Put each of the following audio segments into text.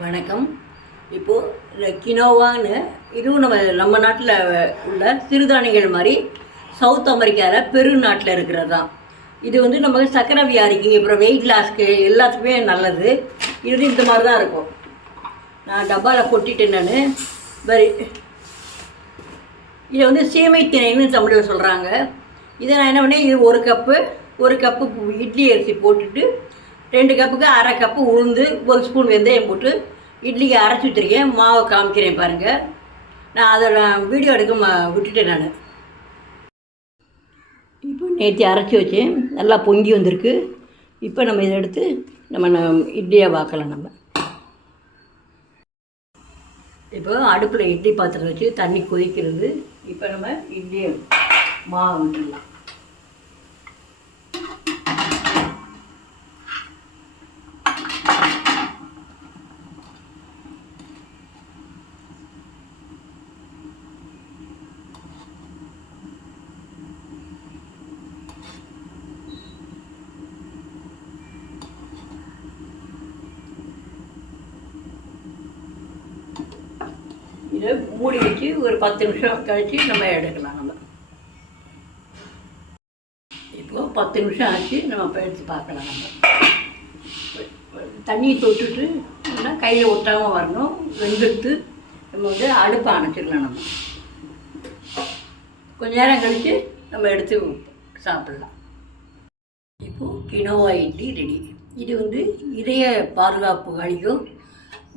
வணக்கம். இப்போது இந்த கினோவான்னு இதுவும் நம்ம நாட்டில் உள்ள சிறுதானியங்கள் மாதிரி சவுத் அமெரிக்காவில் பெருநாட்டில் இருக்கிறது தான். இது நமக்கு சக்கரை வியாதிக்கு அப்புறம் வெயிட் லாஸ்க்கு எல்லாத்துக்குமே நல்லது. இது இந்த மாதிரி தான் இருக்கும். நான் டப்பாவில் கொட்டிட்டேன். நான் இதை சீமை திணைன்னு தமிழில் சொல்கிறாங்க. இதை நான் என்ன பண்ணேன், இது ஒரு கப்பு இட்லி அரிசி போட்டுட்டு 2 கப்புக்கு அரை கப்பு உளுந்து 1 ஸ்பூன் வெந்தயம் போட்டு இட்லிக்கு அரைச்சி வச்சுருக்கேன். மாவை காமிக்கிறேன் பாருங்கள். நான் அதை வீடியோ எடுக்க விட்டுட்டேன். நான் இப்போ நேற்று அரைச்சி வச்சேன், நல்லா பொங்கி வந்திருக்கு. இப்போ நம்ம இதை எடுத்து நம்ம இட்லியாக வாக்கலாம். நம்ம இப்போ அடுப்பில் இட்லி பாத்திரம் வச்சு தண்ணி கொதிக்கிறது. இப்போ நம்ம இட்லியை மாவு விட்டுடலாம். இதை மூடி வச்சு ஒரு 10 நிமிஷம் கழித்து நம்ம எடுக்கலாம். நம்ம இப்போது 10 நிமிஷம் ஆச்சு. நம்ம இப்போ எடுத்து பார்க்கலாம். நம்ம தண்ணியை தொட்டுட்டு கையில் ஒட்டாமல் வரணும். வெந்துட்டு நம்ம அடுப்பை அணைச்சிடலாம். நம்ம கொஞ்ச நேரம் கழித்து நம்ம எடுத்து சாப்பிட்லாம். இப்போது கினோவா இட்லி ரெடி. இது இதய பாதுகாப்பு வழியும்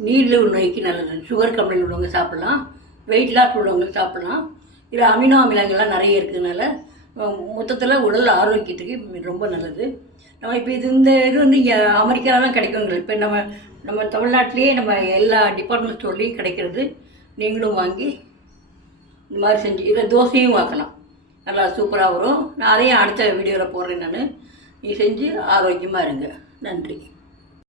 நீரிழிவு நோய்க்கு நல்லது. சுகர் கம்ப்ளைண்ட் உள்ளவங்க சாப்பிட்லாம், வெயிட் லாஸ் உள்ளவங்க சாப்பிட்லாம். இதில் அமினோ அமிலங்கள்லாம் நிறைய இருக்கிறதுனால மொத்தத்தில் உடல் ஆரோக்கியத்துக்கு ரொம்ப நல்லது. நம்ம இப்போ இது இங்கே அமெரிக்காவில் கிடைக்குங்க. இப்போ நம்ம தமிழ்நாட்டிலேயே நம்ம எல்லா டிபார்ட்மெண்ட் ஸ்டோர்லேயும் கிடைக்கிறது. நீங்களும் வாங்கி இந்த மாதிரி செஞ்சு இதை தோசையும் வாக்கலாம். நல்லா சூப்பராக வரும். நான் அதையும் அடுத்த வீடியோவில் போடுறேன். நான் நீ செஞ்சு ஆரோக்கியமாக இருங்க. நன்றி.